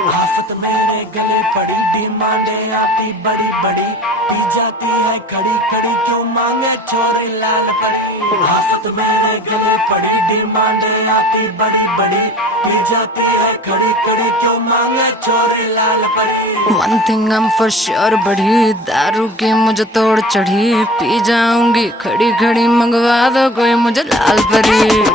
आफत मेरे गले पड़ी, डिमांडे आती बड़ी बड़ी, पी जाती है खड़ी खड़ी, क्यों मांगे छोरे लाल परी। आफत मेरे गले पड़ी, डिमांडे आती बड़ी बड़ी, पी जाती है खड़ी खड़ी, क्यों मांगे छोरे लाल परी। One thing I'm for sure बढ़ी, दारू की मुझे तोड़ चढ़ी, पी जाऊंगी खड़ी खड़ी, मंगवा दो कोई मुझे लाल परी।